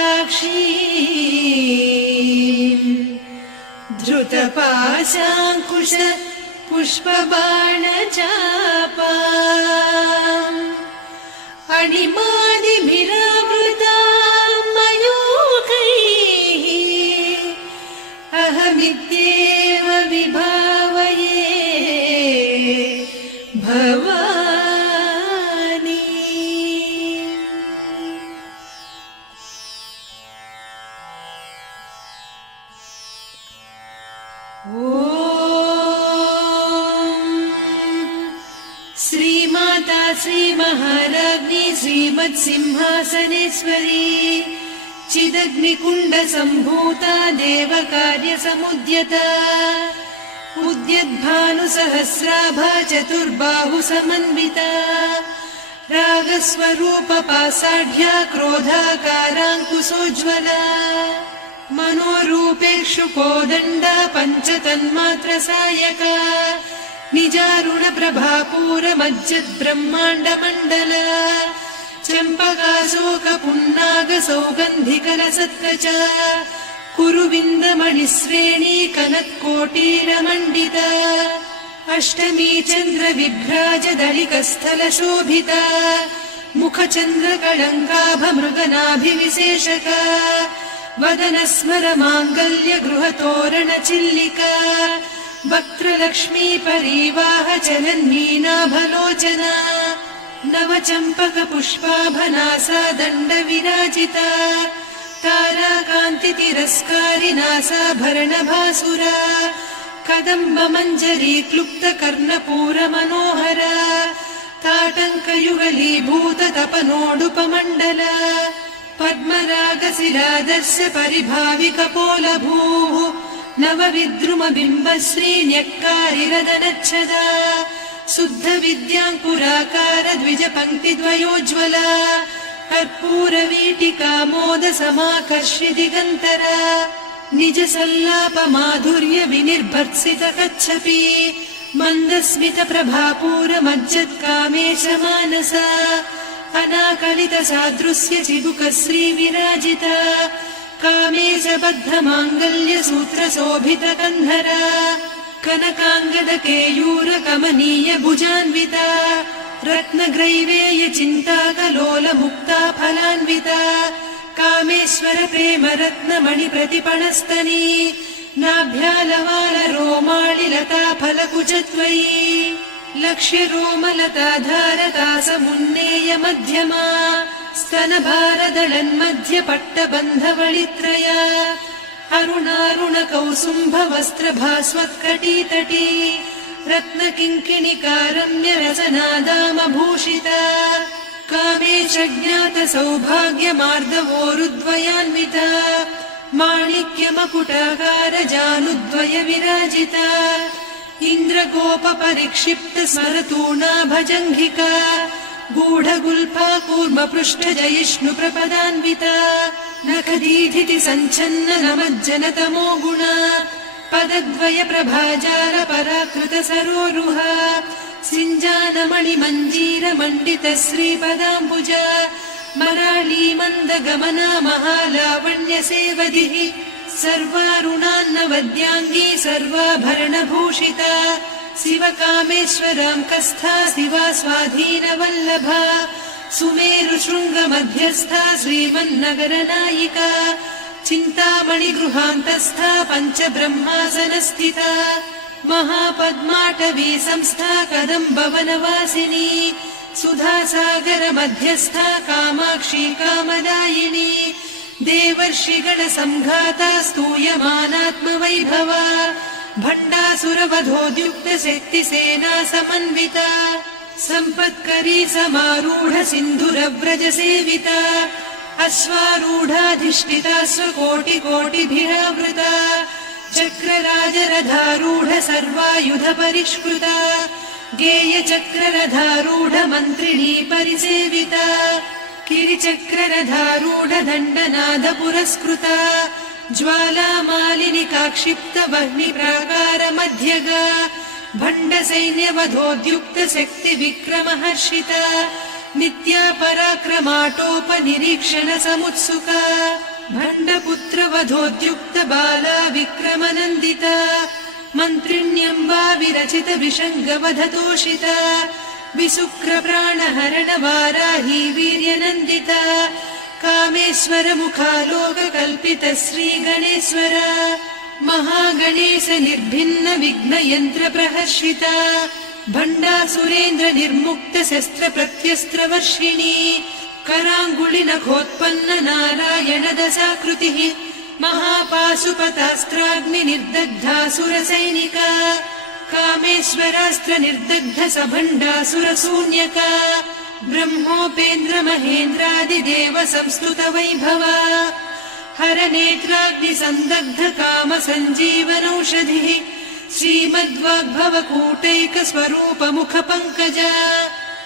विशालाक्षी धृतपाशाङ्कुश पुष्पबाणचापा अणिमादिभिरावृता मयूखैः अहमित्येव विभावये भवानी। श्रीमाता श्रीमहाराज्ञी श्रीमत्सिंहासनेश्वरी चिदग्निकुण्डसम्भूता देवकार्यसमुद्यता उद्यद्भानुसहस्राभा चतुर्बाहुसमन्विता रागस्वरूपपासाढ्या क्रोधाकाराङ्कुशोज्ज्वला मनोरूपेक्षु कोदण्डा पञ्चतन्मात्रसायका निजारुणप्रभापूरमज्जद्ब्रह्माण्डमण्डला चम्पकाशोकपुन्नागसौगन्धिकलसत्कचा कुरुविन्दमणिश्रेणी कनत्कोटीरमण्डिता अष्टमी चन्द्रविभ्राजदलिकस्थलशोभिता मुखचन्द्रकळङ्काभमृगनाभिविशेषका वदनस्मरमाङ्गल्यगृहतोरणचिल्लिका वक्त्रलक्ष्मी परीवाहचलन्मीनाभलोचना नवचम्पकपुष्पाभनासा दण्डविराजिता ताराकान्तितिरस्कारिनासाभरणभासुरा कदम्बमञ्जरी क्लुप्तकर्णपूरमनोहरा ताटङ्कयुगलीभूततपनोडुपमण्डला पद्मरागशिलादर्श परिभाविकपोलभूः नवविद्रुमबिम्बश्रीन्यक्कारिरदनच्छदा शुद्धविद्याङ्कुराकार द्विजपङ्क्तिद्वयोज्ज्वला कर्पूरवीटिका मोदसमाकर्षि दिगन्तरा निजसल्लापमाधुर्य विनिर्भर्त्सितकच्छपि मन्दस्मितप्रभापूरमज्जत्कामेशमानसा अनाकलितसादृश्य चिबुकश्रीविराजिता कामेशबद्धमाङ्गल्यसूत्रशोभितकन्धरा कनकाङ्गदकेयूरकमनीय भुजान्विता रत्नग्रैवेयचिन्ताकलोलमुक्ता फलान्विता कामेश्वर प्रेमरत्नमणिप्रतिपणस्तनी नाभ्यालवालरोमाळिलता फलकुचत्वयी लक्ष्यरोमलताधारतासमुन्नेय मध्यमा स्तनभारदळन्मध्यपट्टबन्धवळित्रया अरुणारुणकौसुम्भवस्त्रभास्वत्कटीतटी रत्नकिङ्किणिकारम्यरसनादामभूषिता कामेशज्ञातसौभाग्यमार्दवोरुद्वयान्विता माणिक्यमकुटाकारजानुद्वय विराजिता इन्द्रगोपपरिक्षिप्तस्मरतूणाभजङ्घिका गूढगुल्फा कूर्मपृष्ठजयिष्णुप्रपदान्विता नखदीधिति सञ्छन्न नमज्जनतमो गुणा पदद्वय प्रभाजाल पराकृत सरोरुहा सिञ्जानमणिमञ्जीरमण्डित श्रीपदाम्बुजा मराळी मन्दगमना महालावण्य सेवधिः सर्वारुणान्नवद्याङ्गी सर्वाभरणभूषिता शिवकामेश्वराङ्कस्था शिवा स्वाधीनवल्लभा सुमेरुशृङ्गमध्यस्था श्रीमन्नगरनायिका चिन्तामणिगृहान्तस्था पञ्चब्रह्मासनस्थिता महापद्माटवी संस्था कदम्बवनवासिनी सुधासागरमध्यस्था कामाक्षी कामदायिनी देवर्षिगणसङ्घाता स्तूयमानात्मवैभवा भण्डासुरवधोद्युक्तशक्तिसेना समन्विता सम्पत्करी समारूढ सिन्धुरव्रजसेविता अश्वारूढाधिष्ठिता स्वकोटिकोटिभिरावृता चक्रराजरथारूढ सर्वायुध परिष्कृता गेयचक्ररथारूढ मन्त्रिणी परिसेविता किरिचक्ररथारूढ दण्डनाद पुरस्कृता ज्वालामालिनिकाक्षिप्त वह्निप्राकार मध्यगा भण्डसैन्यवधोद्युक्त शक्ति विक्रमहर्षिता नित्या पराक्रमाटोपनिरीक्षण समुत्सुका भण्डपुत्रवधोद्युक्त बाला विक्रमनन्दिता मन्त्रिण्यम्बा विरचित विषङ्गवधतोषिता विसुक्रप्राणहरणवाराही वीर्यनन्दिता कामेश्वर मुखालोककल्पित श्रीगणेश्वर महागणेश निर्भिन्न विघ्नयन्त्र प्रहर्षिता भण्डासुरेन्द्र निर्मुक्त शस्त्र प्रत्यस्त्रवर्षिणी कराङ्गुलि नखोत्पन्न नारायण दशाकृतिः महापाशुपतास्त्राग्नि निर्दग्धासुरसैनिका कामेश्वरास्त्र निर्दग्ध सभण्डासुरशून्यका ब्रह्मोपेन्द्र महेन्द्रादिदेव संस्तुत वैभवा हरनेत्राग्नि संदग्ध काम सञ्जीवनौषधिः श्रीमद्वाग्भवकूटैक स्वरूप मुख पङ्कजा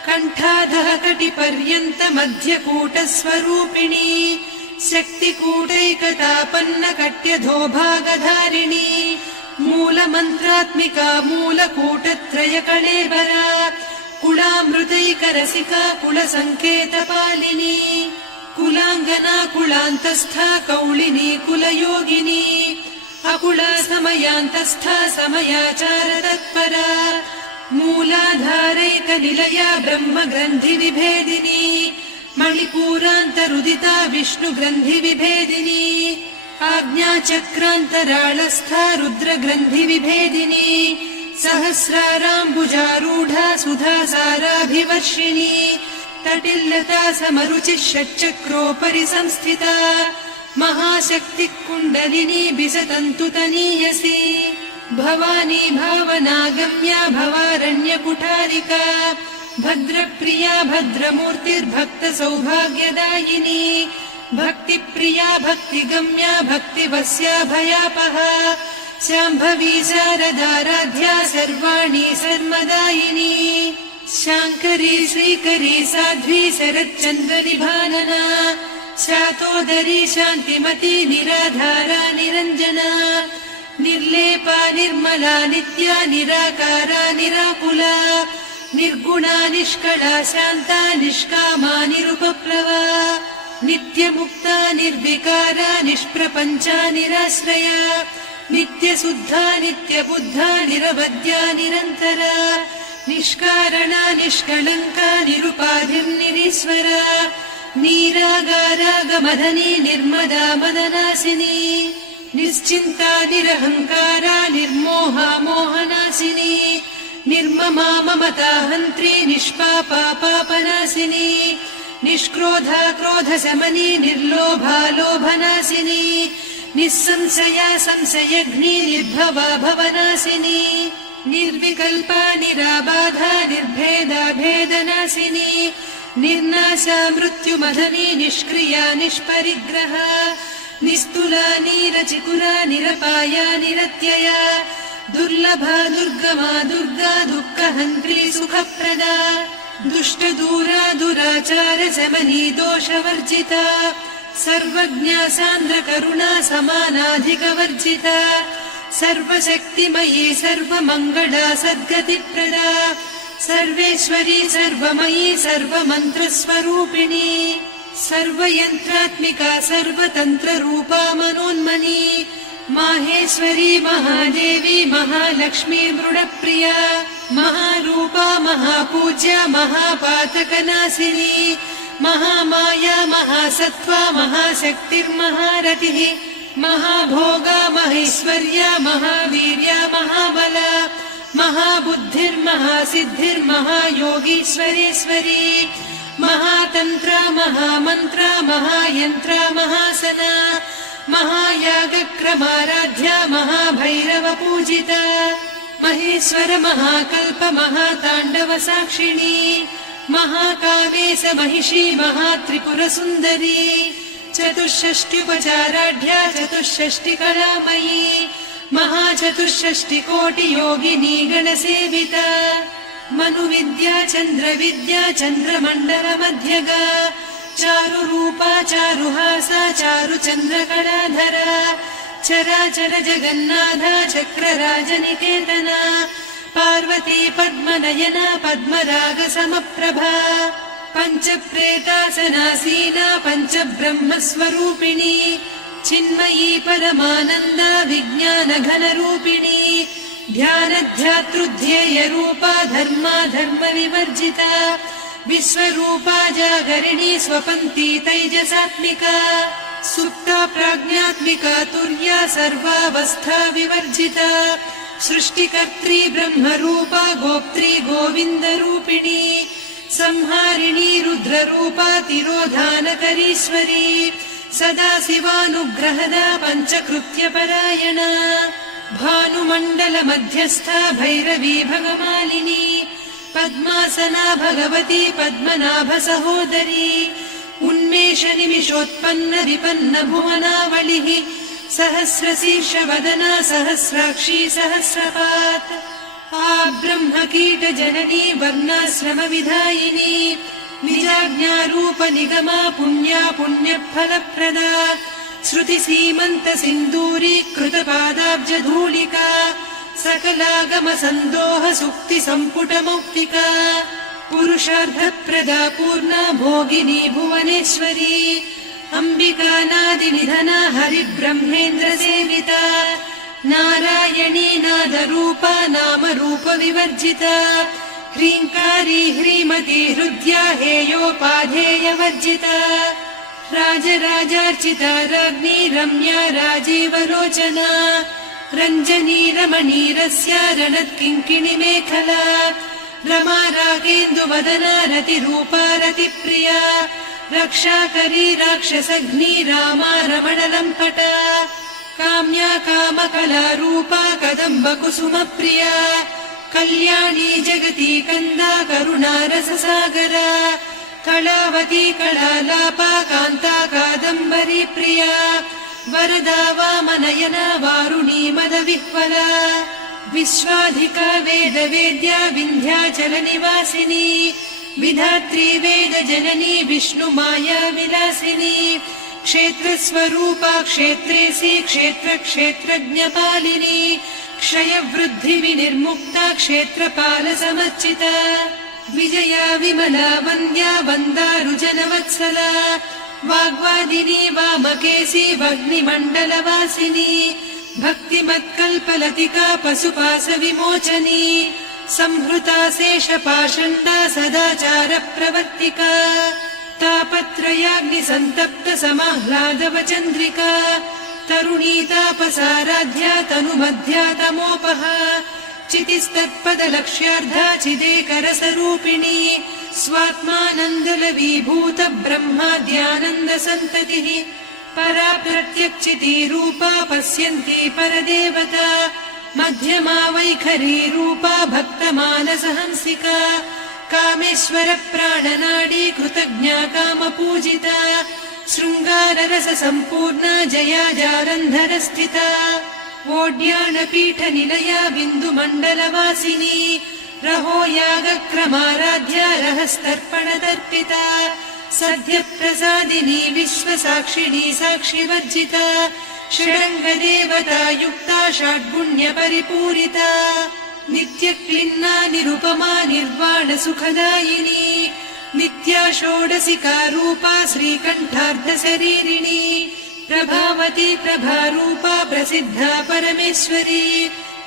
कण्ठाधः कटिपर्यन्त मध्यकूट स्वरूपिणी शक्तिकूटैकतापन्न कट्यधोभागधारिणी मूलमन्त्रात्मिका मूलकूटत्रय कळेबरा कुलामृतैकरसिका कुलसङ्केतपालिनी कुलाङ्गना कुलान्तस्था कौलिनी कुलयोगिनी अकुला समयान्तस्था समयाचार तत्परा मूलाधारैकनिलया ब्रह्मग्रन्थि विभेदिनी मणिपूरान्तरुदिता विष्णुग्रन्थि विभेदिनी आज्ञाचक्रान्तराळस्था रुद्रग्रन्थि विभेदिनी सहस्राराम्बुजारूढा सुधासाराभिवर्षिणी तटिल्लता समरुचिः षट्चक्रोपरि संस्थिता महाशक्तिः कुण्डलिनी बिसतन्तुतनीयसी भवानी भावनागम्या भवारण्यकुठारिका भद्रप्रिया भद्रमूर्तिर्भक्तसौभाग्यदायिनी भक्तिप्रिया भक्तिगम्या भक्तिवस्या भयापहा शाम्भवी शारदाराध्या सर्वाणि सर्वदायिनी शाङ्करी श्रीकरी साध्वी शरच्चन्द्रनिभानना शातोदरी शान्तिमती निराधारा निरञ्जना निर्लेपा निर्मला नित्या निराकारा निराकुला निर्गुणा निष्कला शान्ता निष्कामा निरुपप्लवा नित्यमुक्ता निर्विकारा निष्प्रपञ्चा निराश्रया नित्यशुद्धा नित्यबुद्धा निरवद्या निरन्तरा निष्कारणा निष्कलङ्का निरुपाधिर्निरीश्वरा नीरागारागमदनी निर्मदा मदनासिनी निश्चिन्ता निरहङ्कारा निर्मोहा मोहनासिनी निर्ममा ममता हन्त्री निष्पापा पापनासिनी निष्क्रोधा क्रोधशमनी निर्लोभा लोभनासिनी निस्संशया संशयघ्नी निर्भवा भवनासिनी निर्विकल्पा निराबाधा निर्भेदा भेदनासिनी निर्नाशा मृत्युमदनी निष्क्रिया निष्परिग्रहा निस्तुला नीरचिकुरा निरपाया निरत्यया दुर्लभा दुर्गमा दुर्गा दुःखहन्त्री सुखप्रदा दुष्टदूरा दुराचार शमनी दोषवर्जिता सर्वज्ञा सान्द्रकरुणा समानाधिकवर्जिता सर्वशक्तिमयी सर्वमङ्गला सद्गतिप्रदा सर्वेश्वरी सर्वमयी सर्वमन्त्रस्वरूपिणी सर्वयन्त्रात्मिका सर्वतन्त्ररूपा मनोन्मनी माहेश्वरी महादेवी महालक्ष्मी मृडप्रिया महारूपा महापूज्या महापातकनाशिनी महामाया महासत्त्वा महाशक्तिर्महारतिः महाभोगा महेश्वर्या महावीर्या महाबला महाबुद्धिर्महासिद्धिर्महायोगीश्वरेश्वरी महातन्त्रा महामन्त्रा महायन्त्रा महासना महायागक्रमाराध्या महाभैरवपूजिता महेश्वर महाकल्प महाताण्डव साक्षिणी महाकामेश महिषी महात्रिपुरसुन्दरी चतुष्षष्ट्युपचाराढ्या चतुष्षष्टिकलामयी महाचतुष्षष्टिकोटियोगिनी गणसेविता मनुविद्या चन्द्रविद्या चन्द्रमण्डलमध्यगा चारुरूपा चारुहासा चारुचन्द्रकलाधरा चराचर जगन्नाथा चक्रराजनिकेतना पार्वती पद्मनयना पद्मरागसमप्रभा पञ्चप्रेतासनासीना पञ्चब्रह्मस्वरूपिणी चिन्मयी परमानन्द विज्ञानघनरूपिणी ध्यानध्यातृध्येयरूपा धर्म विवर्जिता विश्वरूपा जागरिणी स्वपन्ती तैजसात्मिका सुप्ता प्राज्ञात्मिका तुर्या सर्वावस्था विवर्जिता सृष्टिकर्त्री ब्रह्मरूपा गोप्त्री गोविन्दरूपिणी संहारिणी रुद्ररूपा तिरोधानकरीश्वरी सदा शिवानुग्रहदा पञ्चकृत्यपरायणा भानुमण्डल मध्यस्था भैरवी भगमालिनी पद्मासना भगवती पद्मनाभ सहोदरी उन्मेष निमिषोत्पन्न विपन्न भुवनावलिः सहस्रशीर्ष वदना सहस्राक्षी सहस्रपात् आ ब्रह्म कीट जननी वर्णाश्रम विधायिनी निजाज्ञारूप निगमा पुण्या पुण्यफलप्रदा श्रुति सीमन्त सिन्दूरी कृत पादाब्ज धूलिका सकलागम सन्दोह सुक्ति सम्पुट मौक्तिका पुरुषार्थप्रदा पूर्णा भोगिनी भुवनेश्वरी अंबिका नादिनिधना हरिब्रह्मेन्द्र सेविता नारायणी नादरूपा नामरूप विवर्जिता ह्रीङ्कारी ह्रीमती हृद्या हेयोपाधेयवर्जिता राजराजार्चिता राज्ञी रम्या राजीवलोचना रञ्जनी रमणीरस्या रणत्किङ्किणी मेखला रमा रागेन्दुवदना रतिरूपा रतिप्रिया रक्षाकरी राक्षसघ्नी रामा रमणलम्पटा काम्या कामकला रूपा कदम्ब कुसुमप्रिया कल्याणी जगती कन्दा करुणा रससागरा कलावती कलालापा कान्ता कादम्बरी प्रिया वरदा वामनयना वारुणी मदविह्वला विश्वाधिका वेदवेद्या विन्ध्याचल निवासिनी विधात्री वेद जननी विष्णुमाया विलासिनी क्षेत्रस्वरूपा क्षेत्रेसी क्षेत्र क्षेत्रज्ञपालिनी क्षयवृद्धि विनिर्मुक्ता क्षेत्रपाल समर्चिता विजया विमला वन्द्या वन्दारुजनवत्सला वाग्वादिनी वामकेशी वह्निमण्डलवासिनी भक्तिमत्कल्पलतिका पशुपाश विमोचनी संहृता शेषपाषण्डा सदाचार प्रवर्तिका तापत्रयाग्निसन्तप्त समाह्लादवचन्द्रिका तरुणी तापसाराध्या तनुमध्या तमोपहा चितिस्तत्पदलक्ष्यार्धा चिदेकरसरूपिणी स्वात्मानन्दलवीभूत ब्रह्माद्यानन्द सन्ततिः परा प्रत्यक्षितीरूपा पश्यन्ती परदेवता मध्यमा वैखरी रूपा भक्तमानसहंसिका कामेश्वर प्राणनाडी कृतज्ञा कामपूजिता शृङ्गाररस सम्पूर्णा जया जारन्धर स्थिता वोड्याणपीठ निलया बिन्दुमण्डलवासिनी रहो यागक्रमाराध्या रहस्तर्पणदर्पिता सद्यप्रसादिनी विश्वसाक्षिणी साक्षिवर्जिता षडङ्गदेवता युक्ता षड्गुण्यपरिपूरिता नित्यक्लिन्ना निरुपमा निर्वाण सुखदायिनी नित्या षोडशिका रूपा श्रीकण्ठार्धशरीरिणी प्रभावती प्रभारूपा प्रसिद्धा परमेश्वरी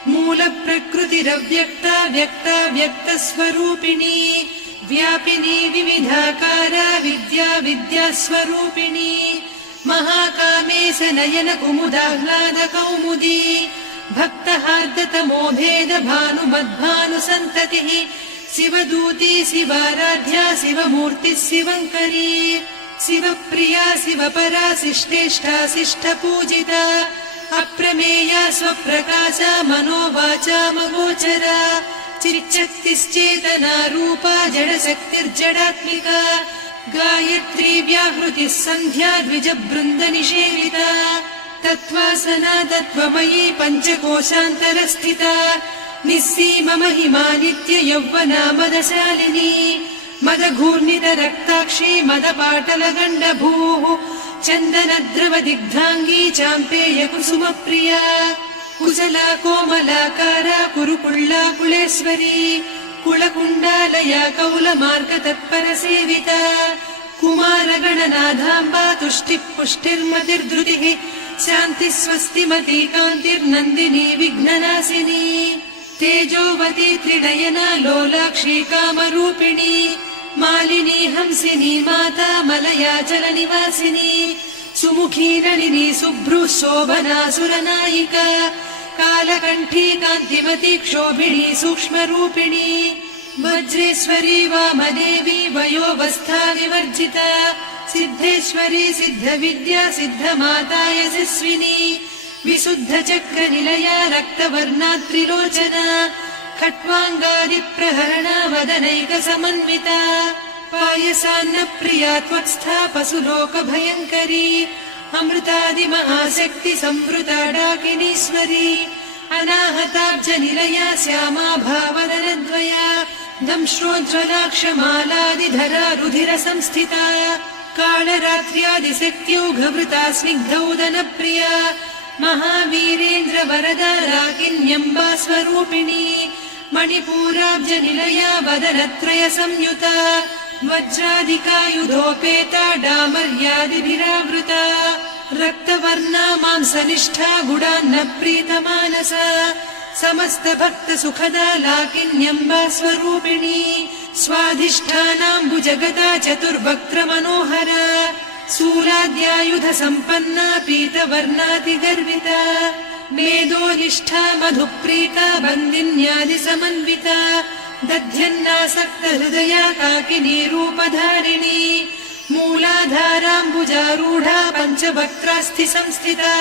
मूल प्रकृतिरव्यक्ता व्यक्ता व्यक्तस्वरूपिणी व्यापिनी विविधाकारा विद्या विद्यास्वरूपिणी महाकामेश नयन कुमुदाह्लाद कौमुदी भक्तहार्दतमो भेद भानुमद्भानुसन्ततिः शिवदूती शिवाराध्या शिवमूर्तिः शिवङ्करी शिवप्रिया शिवपरा शिष्टेष्टा शिष्टपूजिता अप्रमेया स्वप्रकाशा मनोवाचा मगोचरा चिच्चक्तिश्चेतना रूपा जडशक्तिर्जडात्मिका गायत्री व्याहृतिः सन्ध्या द्विजबृन्द निषेविता तत्त्वासना तत्त्वमयी पञ्चकोशान्तरस्थिता निस्सीम महिमा नित्य यौवना मदशालिनी मदघूर्णित रक्ताक्षी मदपाटलगण्डभूः चन्दनद्रवदिग्धाङ्गी चाम्पेय कुसुमप्रिया कुशला कोमलाकारा कुरुकुळ्ळा कुलेश्वरी कुलकुण्डालया कौलमार्ग तत्परसेविता कुमारगणनाथाम्बा तुष्टिः पुष्टिर्मतिर्धृतिः शान्तिः स्वस्तिमती कान्तिर्नन्दिनी विघ्ननाशिनी तेजोवती त्रिनयना लोलाक्षी कामरूपिणी मालिनी हंसिनी माता मलया जलनिवासिनी सुमुखी नलिनी शुभ्रुः शोभना सुरनायिका कालकण्ठी कान्तिमती क्षोभिणी सूक्ष्मरूपिणी वज्रेश्वरी वामदेवी वयोवस्था विवर्जिता सिद्धेश्वरी सिद्धविद्या सिद्धमाता यशस्विनी विशुद्धचक्रनिलया रक्तवर्णा त्रिलोचना खट्वाङ्गादिप्रहरणा वदनैकसमन्विता पायसान्नप्रिया त्वक्स्था पशुलोकभयङ्करी अमृतादिमहाशक्ति संवृता डाकिनीश्वरी अनाहताब्जनिलया श्यामा भावदनद्वया दंश्रोज्ज्वलाक्षमालादिधरा रुधिरसंस्थिता कालरात्र्यादिशक्त्यौघवृता स्निग्धौदनप्रिया महावीरेन्द्रवरदा राकिन्यम्बा स्वरूपिणी मणिपूराब्जनिलया वदनत्रय संयुता वज्रादिकायुधोपेता डामर्यादिभिरावृता रक्तवर्णा मांसनिष्ठा गुडान्नप्रीतमानसा समस्तभक्तसुखदा लाकिन्यम्बा स्वरूपिणी स्वाधिष्ठानाम्बुजगदा चतुर्वक्त्रमनोहरा शूलाद्यायुधसम्पन्ना पीतवर्णातिगर्विता मेदोनिष्ठा मधुप्रीता बन्दिन्यादिसमन्विता दध्यन्नासक्तहृदया काकिनी रूपधारिणी मूलाधाराम्बुजारूढा पञ्चवक्त्रास्थिसंस्थिता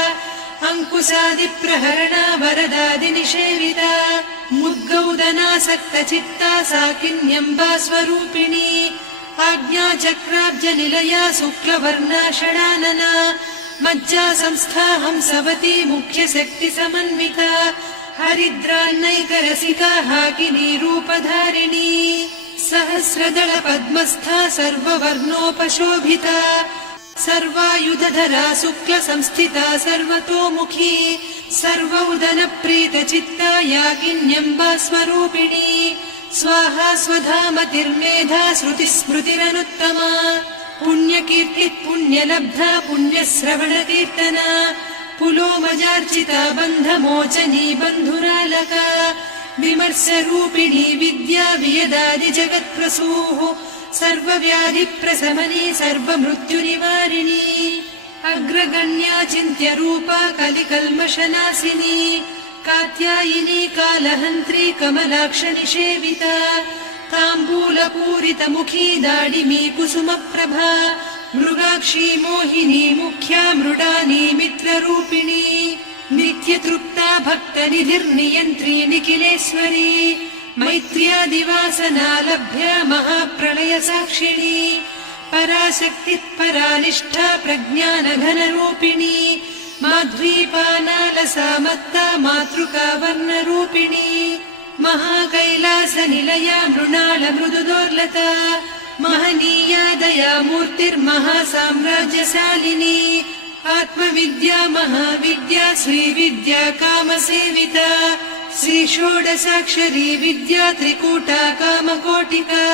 अङ्कुशादिप्रहरणा वरदादिनिषेविता मुद्गौदनासक्तचित्ता साकिन्यम्बा स्वरूपिणी आज्ञाचक्राब्जनिलया शुक्लवर्णा षडानना मज्जा संस्था हंसवती मुख्यशक्तिसमन्विता हरिद्रान्नैकरसिका हाकिनी रूपधारिणी सहस्रदल पद्मस्था सर्ववर्णोपशोभिता सर्वायुधधरा शुक्लसंस्थिता सर्वतोमुखी सर्वौदनप्रीतचित्ता याकिन्यम्बा स्वरूपिणी स्वाहा स्वधामतिर्मेधा श्रुतिस्मृतिरनुत्तमा पुण्यकीर्तिः पुण्यलब्धा पुण्यश्रवणकीर्तना पुलोमजार्चिता बन्धमोचनी बन्धुरालका विमर्शरूपिणी विद्या वियदादि जगत्प्रसूः सर्वव्याधिप्रशमनी सर्वमृत्युनिवारिणी अग्रगण्या चिन्त्यरूपा कलिकल्मषनाशिनी कात्यायिनी कालहन्त्री कमलाक्षनिषेविता ताम्बूलपूरितमुखी दाडिमी कुसुमप्रभा मृगाक्षी मोहिनी मुख्या मृडानी मित्ररूपिणी नित्यतृप्ता भक्तनिधिर्नियन्त्री निखिलेश्वरी मैत्र्यादिवासना लभ्या महाप्रलयसाक्षिणी पराशक्तिः परानिष्ठा प्रज्ञानघनरूपिणी माध्वीपानालसामत्ता मातृका वर्णरूपिणी महाकैलासनिलया मृणालमृदुदोर्लता महनीया दया मूर्तिर्महासाम्राज्यशालिनी आत्मविद्या महाविद्या श्रीविद्या कामसेविता श्रीषोडशाक्षरी विद्या त्रिकूटा कामकोटिका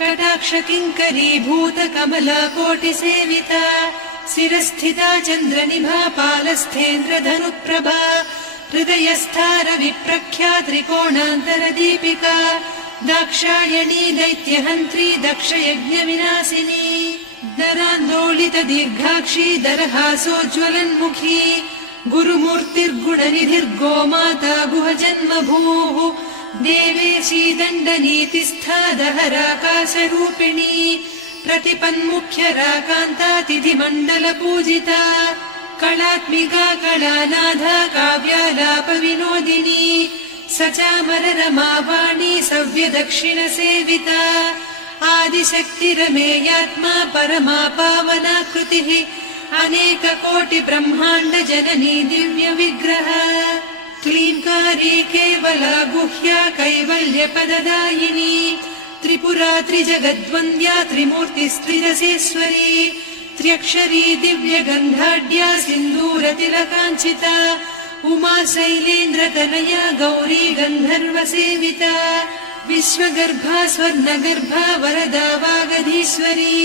कटाक्षकिङ्करी भूतकमला कोटिसेविता शिरस्थिता चन्द्रनिभा पालस्थेन्द्रधनुप्रभा हृदयस्था रविप्रख्या त्रिकोणान्तरदीपिका दाक्षायणी दैत्यहन्त्री दक्षयज्ञविनाशिनी दरान्दोलितदीर्घाक्षी दरहासोज्ज्वलन्मुखी गुरुमूर्तिर्गुणनिधिर्गोमाता गुहजन्मभूः देवेशी दण्डनीतिस्था दहराकाशरूपिणी प्रतिपन्मुख्यराकान्ता तिथिमण्डलपूजिता कलात्मिका कलानाथा काव्यालापविनोदिनी सचामररमावाणी सव्यदक्षिणसेविता आदिशक्तिरमेयात्मा परमा पावनाकृतिः अनेककोटिब्रह्माण्डजननी दिव्यविग्रह क्लीङ्कारी केवला गुह्या कैवल्यपददायिनी त्रिपुरा त्रिजगद्वन्द्या त्रिमूर्तिस्त्रिदशेश्वरी त्र्यक्षरी दिव्यगन्धाढ्या सिन्दूरतिलकाञ्चिता उमा शैलेन्द्रतनया गौरी गन्धर्वसेविता विश्वगर्भा स्वर्णगर्भा वरदा वागधीश्वरी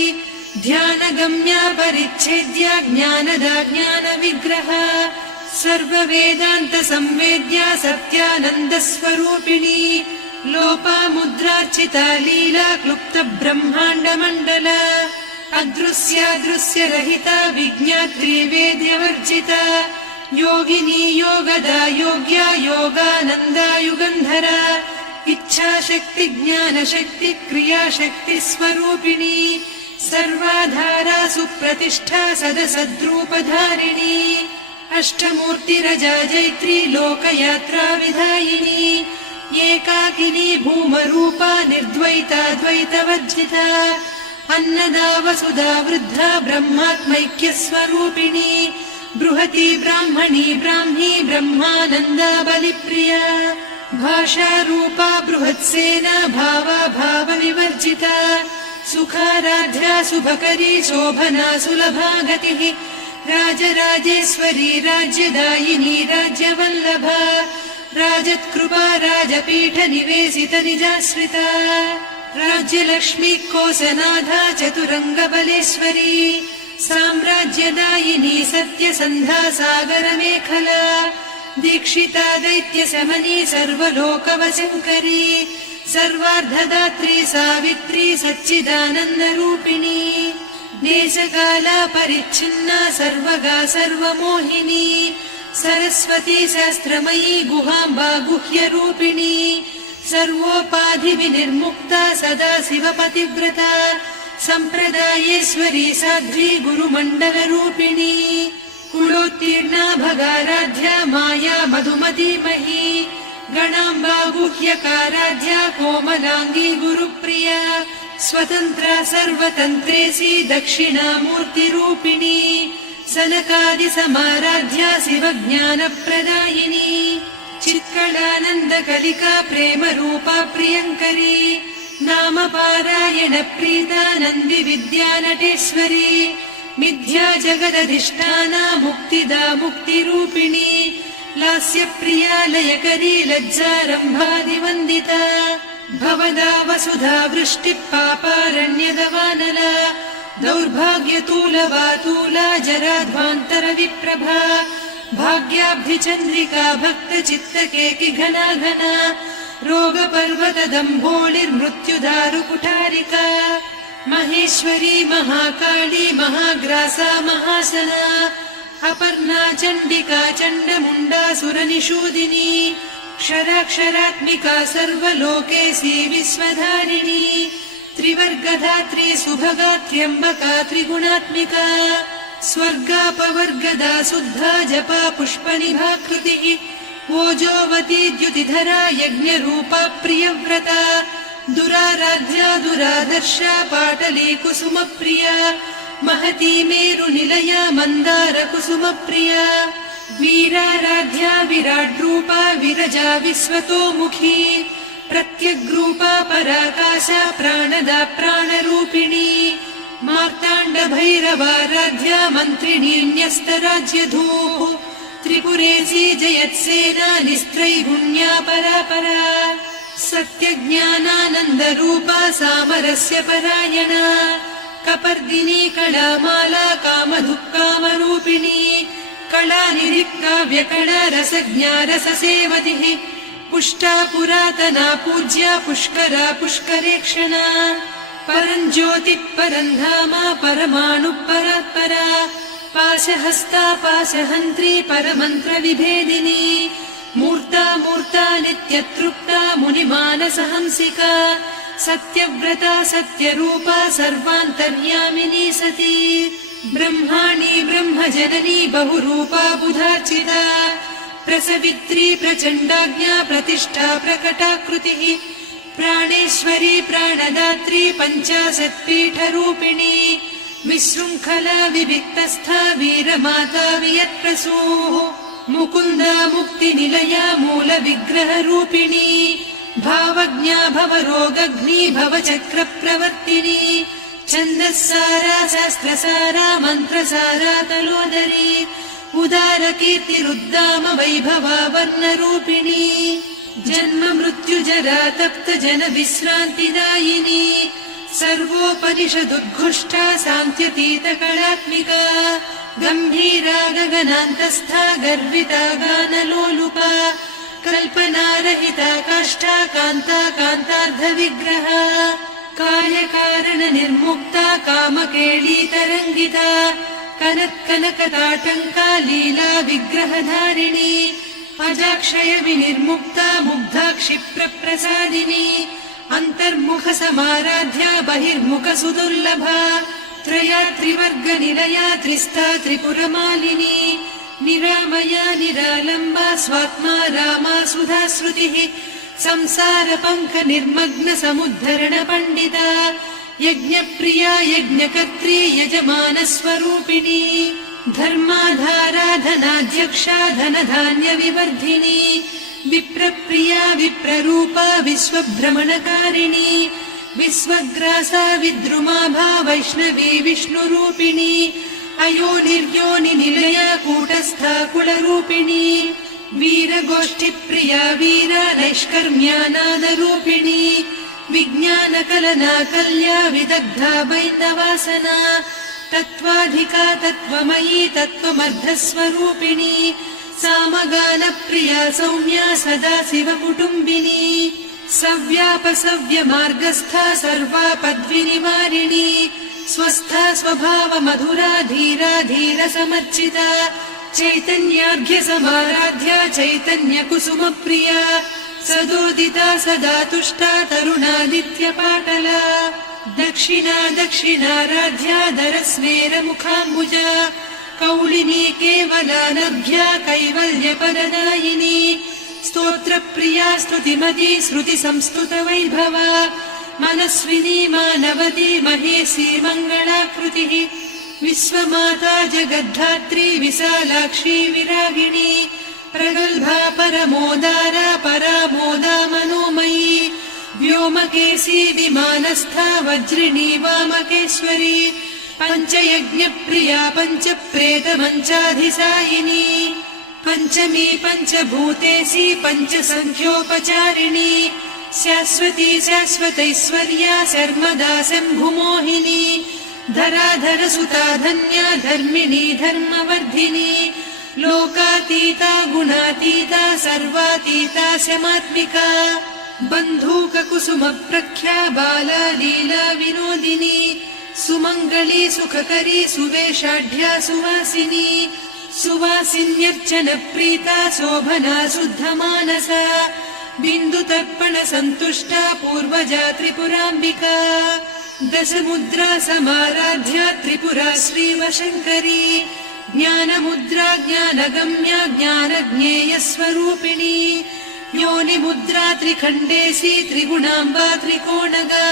ध्यानगम्या परिच्छेद्या ज्ञानदा ज्ञानविग्रह सर्ववेदान्त संवेद्या सत्यानन्दस्वरूपिणी लोपामुद्रार्चिता लीला क्लुप्त ब्रह्माण्डमण्डल अदृश्यादृश्यरहिता विज्ञात्री वेद्यवर्जिता योगिनी योगदा योग्या योगानन्दा युगन्धरा इच्छाशक्ति ज्ञानशक्ति क्रियाशक्ति स्वरूपिणी सर्वाधारा सुप्रतिष्ठा सदसद्रूपधारिणी अष्टमूर्तिरजा जैत्री लोकयात्रा विधायिनी एकाकिनी भूमरूपा निर्द्वैता द्वैतवर्जिता अन्नदा वसुधा वृद्धा ब्रह्मात्मैक्यस्वरूपिणी बृहती ब्राह्मणी ब्राह्मी ब्रह्मानन्दा बलिप्रिया भाषारूपा बृहत्सेना भावा भावविवर्जिता सुखाराध्या शुभकरी शोभना सुलभा गतिः राजराजेश्वरी राज्यदायिनी राज्यवल्लभा राजत्कृपा राजपीठ निवेशित निजाश्रिता राज्यलक्ष्मी कोसनाधा चतुरङ्गबलेश्वरी साम्राज्यदायिनी सत्यसन्धा सागरमेखला दीक्षिता दैत्यशमनी सर्वलोकवशङ्करी सर्वार्धदात्री सावित्री सच्चिदानन्दरूपिणी देशकाला परिच्छिन्ना सर्वगा सर्वमोहिनी सरस्वती शास्त्रमयी गुहाम्बा गुह्यरूपिणी सर्वोपाधिविनिर्मुक्ता सदा शिवपतिव्रता सम्प्रदायेश्वरी साध्वी गुरुमण्डलरूपिणी कुलोत्तीर्णा भगाराध्या माया मधुमतीमही गणाम्बा गुह्यकाराध्या कोमलाङ्गी गुरुप्रिया स्वतन्त्रा सर्वतन्त्रेसी दक्षिणामूर्तिरूपिणी सनकादिसमाराध्या शिवज्ञानप्रदायिनी चित्कलानन्दकलिका प्रेमरूपा प्रियङ्करी नामपारायण प्रीता नन्दिविद्या नटेश्वरी मिथ्या जगदधिष्ठाना मुक्तिदा मुक्तिरूपिणी लास्यप्रिया लयकरी लज्जारम्भादिवन्दिता भवदा वसुधा वृष्टिः पापारण्यदवानला दौर्भाग्यतूलवातूला जराध्वान्तरविप्रभा भाग्याब्धिचन्द्रिका भक्तचित्तकेकि घना घना रोगपर्वतदम्भोलिर्मृत्युदारुकुठारिका महेश्वरी महाकाली महाग्रासा महासना अपर्णा चण्डिका चण्डमुण्डा सुरनिषूदिनी क्षराक्षरात्मिका सर्वलोकेशी विश्वधारिणी त्रिवर्गधात्री सुभगा त्र्यम्बका त्रिगुणात्मिका स्वर्गापवर्गदा शुद्धा जपा पुष्पनिभाकृतिः ओजोवती द्युतिधरा यज्ञरूपा प्रियव्रता दुराराध्या दुरादर्शा पाटली कुसुमप्रिया महती मेरुनिलया मन्दार कुसुमप्रिया वीराराध्या विराड्रूपा विरजा विश्वतोमुखी प्रत्यग्रूपा पराकाशा प्राणदा प्राणरूपिणी मार्ताण्ड भैरवाराध्या मन्त्रिणी न्यस्तराज्यधूः त्रिपुरेशी जयत्सेना निस्त्रैगुण्या परापरा सत्यज्ञानानन्दरूपा सामरस्य परायणा कपर्दिनी कलामाला कामधुक्कामरूपिणी कलानिधिकाव्यकला रसज्ञा रससेवतिः पुष्टा पुरातना पूज्या पुष्करा पुष्करेक्षणा परञ्ज्योतिः परन्धामा परमाणुः परात्परा पाशहस्ता पाशहन्त्री परमन्त्रविभेदिनी मूर्ता मूर्ता नित्यतृप्ता मुनिमानसहंसिका सत्यव्रता सत्यरूपा सर्वान्तर्यामिनी सती ब्रह्माणी ब्रह्मजननी बहुरूपा बुधार्चिता प्रसवित्री प्रचण्डाज्ञा प्रतिष्ठा प्रकटाकृतिः प्राणेश्वरी प्राणदात्री पञ्चाशत्पीठरूपिणी विशृङ्खला विविक्तस्था वीरमाता वियत्प्रसूः मुकुन्दा मुक्तिनिलया मूलविग्रहरूपिणी भावज्ञा भवरोगघ्नी भवचक्रप्रवर्तिनी छन्दस्सारा शास्त्रसारा मन्त्रसारा तलोदरी उदारकीर्तिरुद्दाम वैभवा वर्णरूपिणी जन्म मृत्युजरा तप्त जन विश्रान्तिदायिनी सर्वोपनिषदुद्घुष्टा सान्त्यतीतकलात्मिका गम्भीरा गगनान्तस्था गर्विता गानलोलुपा कल्पनारहिता काष्ठा कान्ता कान्तार्धविग्रहा कार्यकारणनिर्मुक्ता कामकेळीतरङ्गिता कनत्कनकताटङ्का लीला विग्रहधारिणी अजाक्षय विनिर्मुक्ता मुग्धा क्षिप्रप्रसादिनी अन्तर्मुखसमाराध्या बहिर्मुखसुदुर्लभा त्रया त्रिवर्गनिलया त्रिस्था त्रिपुरमालिनी निरामया निरालम्बा स्वात्मा रामा सुधाश्रुतिः संसारपङ्कनिर्मग्नसमुद्धरणपण्डिता यज्ञप्रिया यज्ञकर्त्री यजमानस्वरूपिणी धर्माधाराधनाध्यक्षा धनधान्यविवर्धिनी विप्रप्रिया विप्ररूपा विश्वभ्रमणकारिणी विश्वग्रासा विद्रुमाभा वैष्णवी विष्णुरूपिणी अयोनिर्योनिनिलया कूटस्था कुलरूपिणी वीरगोष्ठिप्रिया वीरा नैष्कर्म्यानादरूपिणी विज्ञानकलना कल्या विदग्धा बैन्दवासना तत्त्वाधिका तत्त्वमयी तत्त्वमर्धस्वरूपिणी सामगानप्रिया सौम्या सदा शिवकुटुम्बिनी सव्यापसव्यमार्गस्था सर्वापद्विनिवारिणी स्वस्था स्वभावमधुरा धीरा धीरसमर्चिता चैतन्यार्घ्यसमाराध्या चैतन्यकुसुमप्रिया सदोदिता सदा तुष्टा तरुणादित्यपाटला दक्षिणा दक्षिणाराध्या दरस्मेरमुखाम्बुजा कौलिनी केवलानभ्या कैवल्यपददायिनी स्तोत्रप्रिया स्तुतिमती श्रुतिसंस्तुतवैभवा मनस्विनी मानवती महेशी मङ्गलाकृतिः विश्वमाता जगद्धात्री विशालाक्षी विरागिणी प्रगल्भा परमोदारा परामोदा मनोमयी व्योमकेशी विमानस्था वज्रिणी वामकेश्वरी पञ्चयज्ञप्रिया पञ्चप्रेतमञ्चाधिसायिनी पञ्चमी पञ्चभूतेशी पञ्चसङ्ख्योपचारिणी शाश्वती शाश्वतैश्वर्या शर्मदा शम्भुमोहिनी धराधरसुता धन्या धर्मिणी धर्मवर्धिनी लोकातीता गुणातीता सर्वातीता शमात्मिका बन्धूककुसुमप्रख्या बाला लीला विनोदिनी सुमङ्गली सुखकरी सुवेशाढ्या सुवासिनी सुवासिन्यर्चनप्रीता शोभना शुद्धमानसा बिन्दुतर्पणसन्तुष्टा पूर्वजा त्रिपुराम्बिका दशमुद्रा समाराध्या त्रिपुरा श्रीवशङ्करी ज्ञानमुद्रा ज्ञानगम्या ज्ञानज्ञेयस्वरूपिणी योनिमुद्रा त्रिखण्डेशी त्रिगुणाम्बा त्रिकोणगा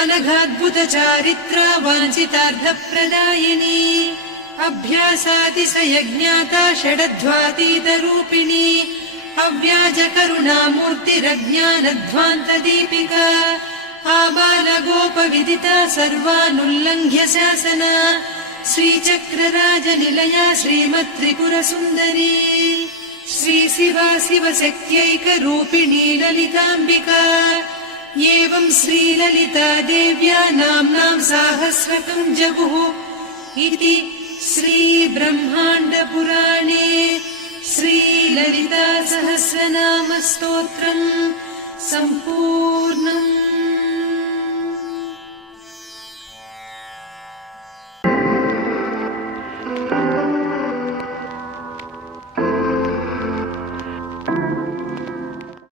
अनघाद्भुतचारित्रा वाञ्छितार्थप्रदायिनी अभ्यासातिशयज्ञाता षडध्वातीतरूपिणी अव्याजकरुणामूर्तिरज्ञानध्वान्तदीपिका आबालगोपविदिता सर्वानुल्लङ्घ्य शासना श्रीचक्रराजनिलया श्रीमत्त्रिपुरसुन्दरी श्रीशिवा शिवशक्त्यैकरूपिणी ललिताम्बिका एवं श्रीललिता देव्या नाम्नां साहस्रकं जगुः इति श्रीब्रह्माण्डपुराणे श्रीललिता सहस्रनामस्तोत्रम् सम्पूर्णम्।